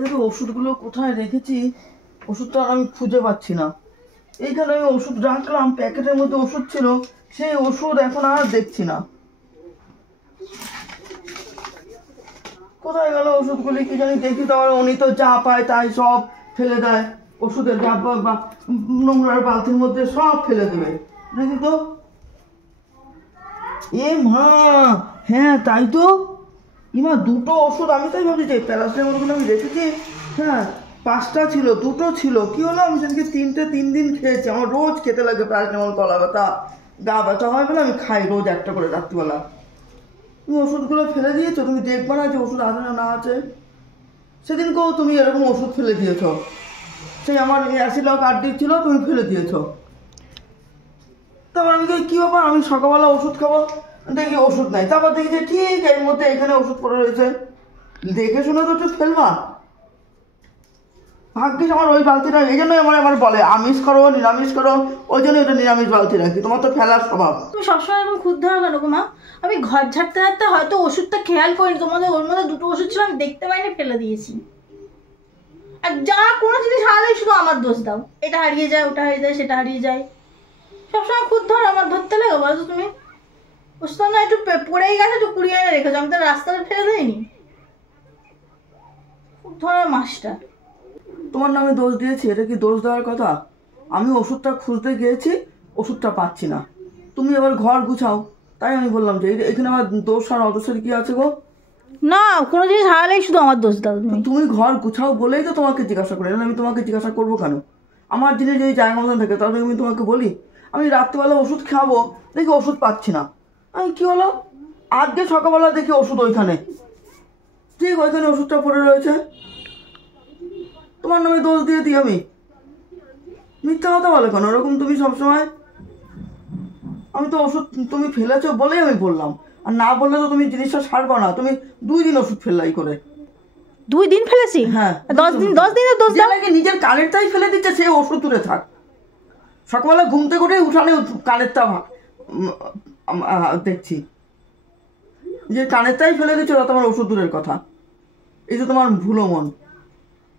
এই ওষুধগুলো কোথায় রেখেছি, ওষুধটা আমি খুঁজে পাচ্ছি না। এইখানে আমি ওষুধ রাখলাম, প্যাকেটের মধ্যে ওষুধ ছিল, সেই ওষুধ এখন আর দেখছি না। কোথায় গেল ওষুধগুলি কি জানি, দেখি তো আবার উনি তো যা পায় তাই সব ফেলে দেয়, ওষুধের ডাব্বা বা নোংরার বালতির মধ্যে সব ফেলে দেবে। দেখি তো, এ মা, হ্যাঁ তাই তো, ইমা দুটো ওষুধ, আমি তাই ভাবছি যে প্যারাসিটামলগুলো আমি রেখেছি, হ্যাঁ 5টা ছিল, 2টো ছিল, কি হলো আমি সেদিকে 3 দিন খেয়েছি। আমার রোজ খেতে লাগে প্যারাসিটামল, গলা ব্যথা গা ব্যথা হয় বলে আমি খাই রোজ একটা করে রাত্রিবেলা। তুমি ওষুধগুলো ফেলে দিয়েছো, তুমি দেখবে না যে ওষুধ আছে না আছে। সেদিনকেও তুমি এরকম ওষুধ ফেলে দিয়েছো, সেই আমার অ্যাসিডক আড্ডি ছিল, তুমি ফেলে দিয়েছো। তারপর আমি কী ব্যাপার, আমি সকালবেলা ওষুধ খাবো, দেখি ওষুধ নাই, তারপর দেখি যে ঠিক এর মধ্যে এখানে ওষুধ পড়ে রয়েছে, দেখে শুনে তো একটু ফেলবা। ভাগ্যিস আমার ওই বালতিটা, এই জন্যই আমার বলে আমিষ করো নিরামিষ করো, ওই জন্য এটা নিরামিষ বালতি রাখি। তোমার তো ফেলার স্বভাব। তুমি সবসময় এরকম খুদ ধরো কেন গো মা? আমি ঘর ঝাড়তে ঝাড়তে হয়তো ওষুধটা খেয়াল করিনি, তোমাদের ওর মধ্যে 2টো ওষুধ ছিল, আমি দেখতে পাইনি, ফেলে দিয়েছি। আর যা কোনো জিনিস হারালেই শুধু আমার দোষ দাও, এটা হারিয়ে যায়, ওটা হারিয়ে যায়, সেটা হারিয়ে যায়, সবসময় খুদ ধরো। আমার ধরতে লাগে বলো তো তুমি? ওষুধ না একটু পড়েই গেছে, একটু কুড়িয়ে এনে রেখেছো, আমি তো রাস্তাটা ফেলে দেয়নি। খুদ ধরার মাস্টার। তোমার নামে দোষ দিয়েছি, এটা কি দোষ দেওয়ার কথা? আমি ওষুধটা খুঁজতে গিয়েছি, ওষুধটা পাচ্ছি না, তুমি এবার ঘর গুছাও, তাই আমি বললাম যে এখানে আমার দোষ আর অদোষের কি আছে গো? না, কোনো জিনিস হারালেই শুধু আমার দোষ দাও তুমি ঘর গুছাও বলেই তো তোমাকে জিজ্ঞাসা করি, আমি তোমাকে জিজ্ঞাসা করবো কেন? আমার জিনিস যদি জায়গা মতন থাকে তাহলে আমি তোমাকে বলি। আমি রাত্রিবেলা ওষুধ খাবো, দেখি ওষুধ পাচ্ছি না, আমি কি হলো, আজকে সকালবেলা দেখি ওষুধ ওইখানে, ঠিক ওইখানে ওষুধটা পড়ে রয়েছে, তোমার নামে দোষ দিয়ে দিই আমি? মিথ্যা কথা বলো কেন ওরকম তুমি সবসময়? আমি তো ওষুধ তুমি ফেলেছো বলেই আমি বললাম, আর না বললে তো তুমি জিনিসটা ছাড়বো না। তুমি 2 দিন ওষুধ ফেললাই করে। 2 দিন ফেলেছি? হ্যাঁ 10 দিন, 10 দিনের দোষ দাও নাকি? নিজের কানেরটাই ফেলে দিচ্ছে, সে ওষুধ দূরে থাক। সকালবেলা ঘুম থেকে উঠে উঠানে কানেরটা দেখছি, যে কানেরটাই ফেলে দিচ্ছ, তা তোমার ওষুধ দূরের কথা। এই যে তোমার ভুলো মন,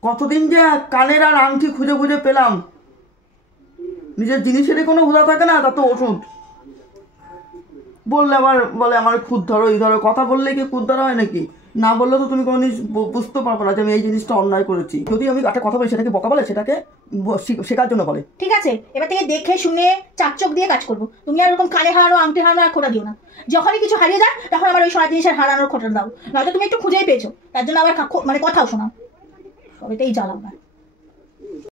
কতদিন যে কানের আর আংটি খুঁজে খুঁজে পেলাম। নিজের জিনিসেরই কোনো ভুলা থাকে না, তা তো ওষুধ। বললে আবার বলে আমার খুদ ধরো, এই ধরো, কথা বললে কি খুদ ধরা হয় নাকি? না বললে তো তুমি কোনোদিন বুঝতে পারবে না যে আমি এই জিনিসটা অন্যায় করেছি। যদি আমি একটা কথা বলি সেটাকে বকা বলে, সেটাকে শেখার জন্য বলে। ঠিক আছে, এবার থেকে দেখে শুনে চাকচক দিয়ে কাজ করবো। তুমি আর এরকম কানে হারানো, আংটি হারানো আর খোটা দিও না। যখনই কিছু হারিয়ে যায় তখন আবার ওই সোনা জিনিসের হারানোর খোটা দাও, নয়তো তুমি একটু খুঁজেই পেয়েছো, তার জন্য আবার কথাও শোনাও। সবেতেই জ্বালাও না।